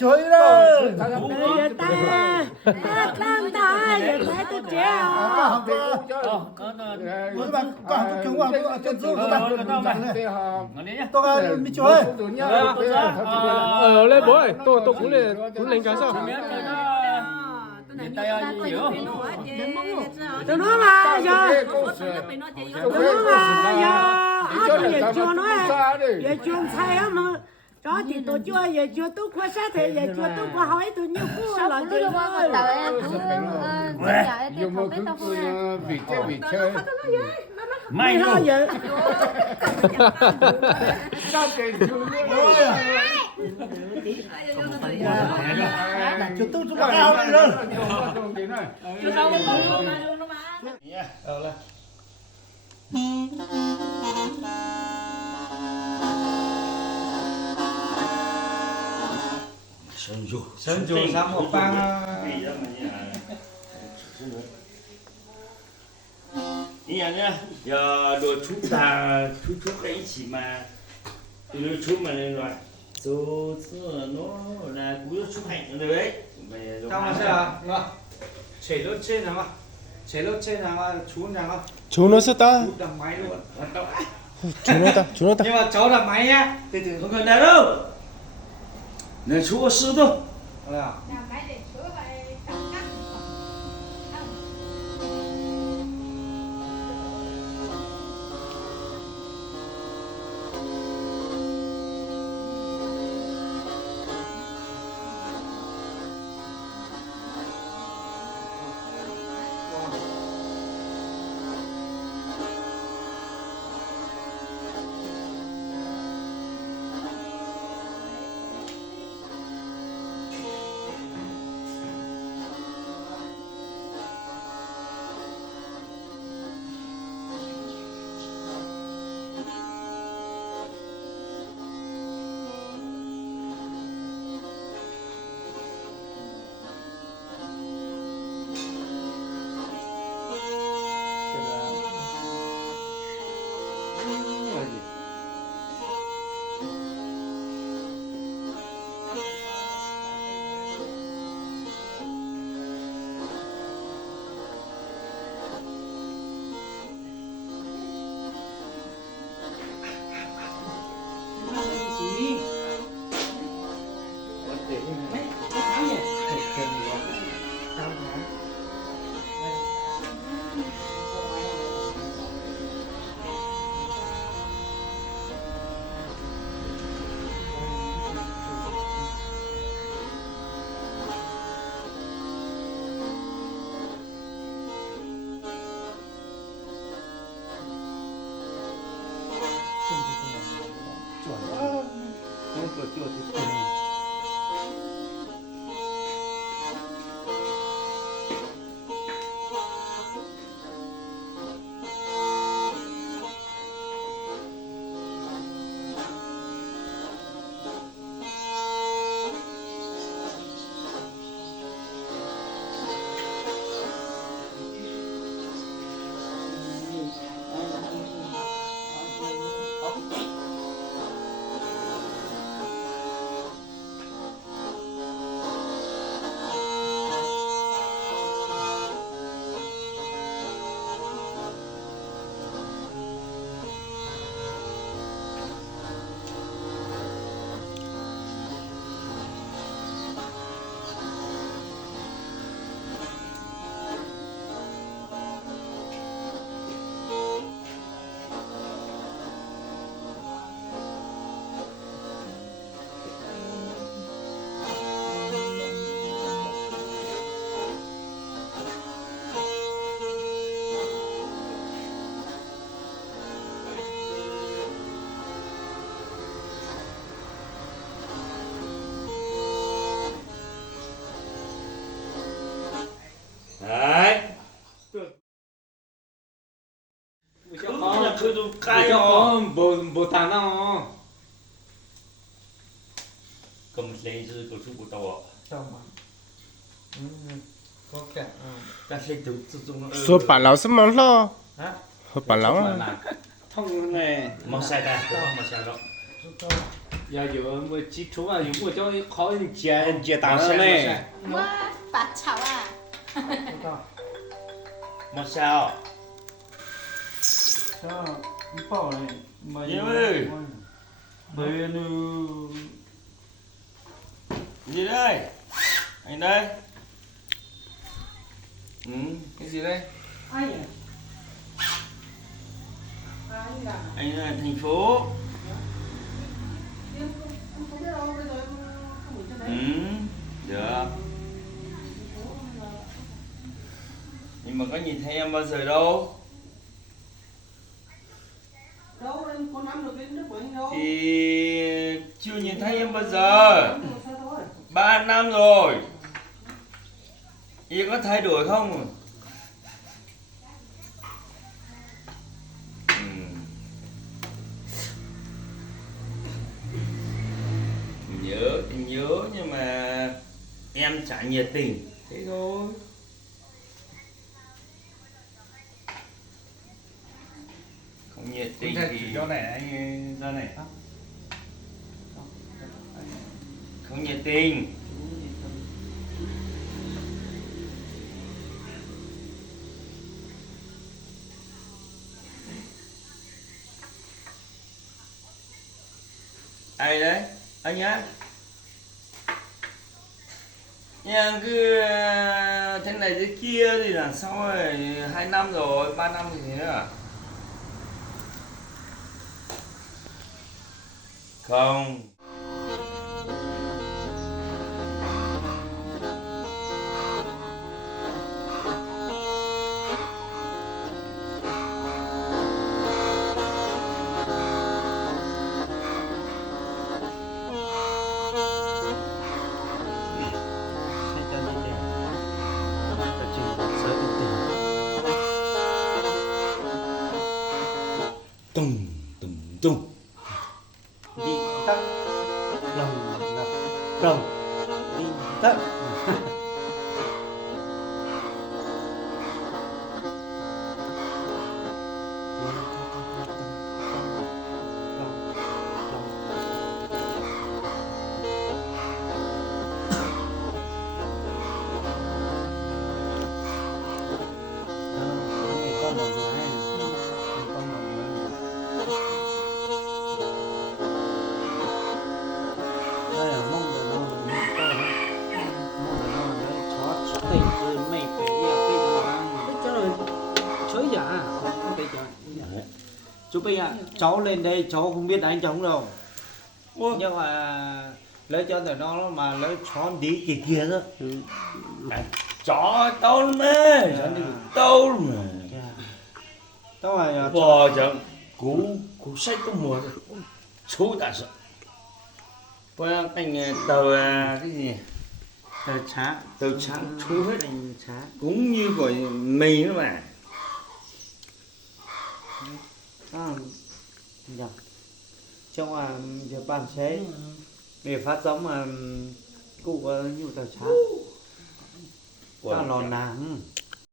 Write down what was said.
chơi đó giờ ta làm ta giờ ta tôi treo tôi mi chơi lên bố ơi, tôi cũng lên cái sao? tôi nói mà giờ tôi nói mà giờ ăn giờ cho nó giờ cho sai á mà đó thì tôi chưa giờ chưa tôi qua sát thì giờ chưa tôi qua hỏi tôi nhiều cua là gì dùng một cái vị chơi mày lo vậy sao kể chú chúng tôi cao lên rồi Sơn dù sang một bang你讲呢？要多出他出在一起嘛，就是出门的乱，走这喏，那不是出海对不对？Trong mà sao ạ? Chảy lốt trên nào ạ? Chảy lốt trên nào ạ? Chú nào ạ? Chú nó sao ta? Chú đập máy luôn. Chú nó ta. Nhưng mà cháu đập máy nhá. Từ từ. không cần đá đâu. Này chú có sư thôi. Nào. 그래도 까요. 뭐 다 나와. cầm lấy giữ của chú của tàu ạ. Trong mà. Có cả. Ta sẽ tự dùng. Số bản lão sớm món lo. Hả? Bản lão. Thông này. Mà sai ta, mà sai đó. giờ vừa mới chỉ chú mà dùng một chỗ khó chia tao nữa này bát chảo à Mà sao? sao bỏ này mà Diễm ơi. bây giờ Gì đây? Anh đây. Cái gì đây? ai à ai là Anh là thành phố. em không biết đâu bây giờ em không ở trên đấy Được. Nhưng mà có nhìn thấy em bao giờ đâu. đâu em có nắm được cái nước của anh đâu Thì chưa nhìn thấy em bao giờ. sao thôi 3 năm rồi. Em có thay đổi không? Em nhớ nhưng mà em chả nhiệt tình thế thôi. Không nhiệt tình thì cho này anh ra này không nhiệt tình. Ai đấy? Anh nhá. Em cứ thế này thế kia thì là sao rồi 2 năm rồi 3 năm thì thế à? Không. Tung tung tung. Đi tắt lòng rồng đi tắt chú bây giờ cháu lên đây cháu không biết đánh trống đâu Ủa? nhưng mà lấy cho tụi nó mà lấy chó đi kia kia đó Chó tao mà tao mà tao là bò chẳng cú sách có mùa rồi chú đã sợ qua thành tàu cái gì tờ trá tàu trắng chú hết thành trá cũng như của mì nữa mà dạ trong Japan sẽ để phát giống mà cụ nhiều tờ trá ta lò nàng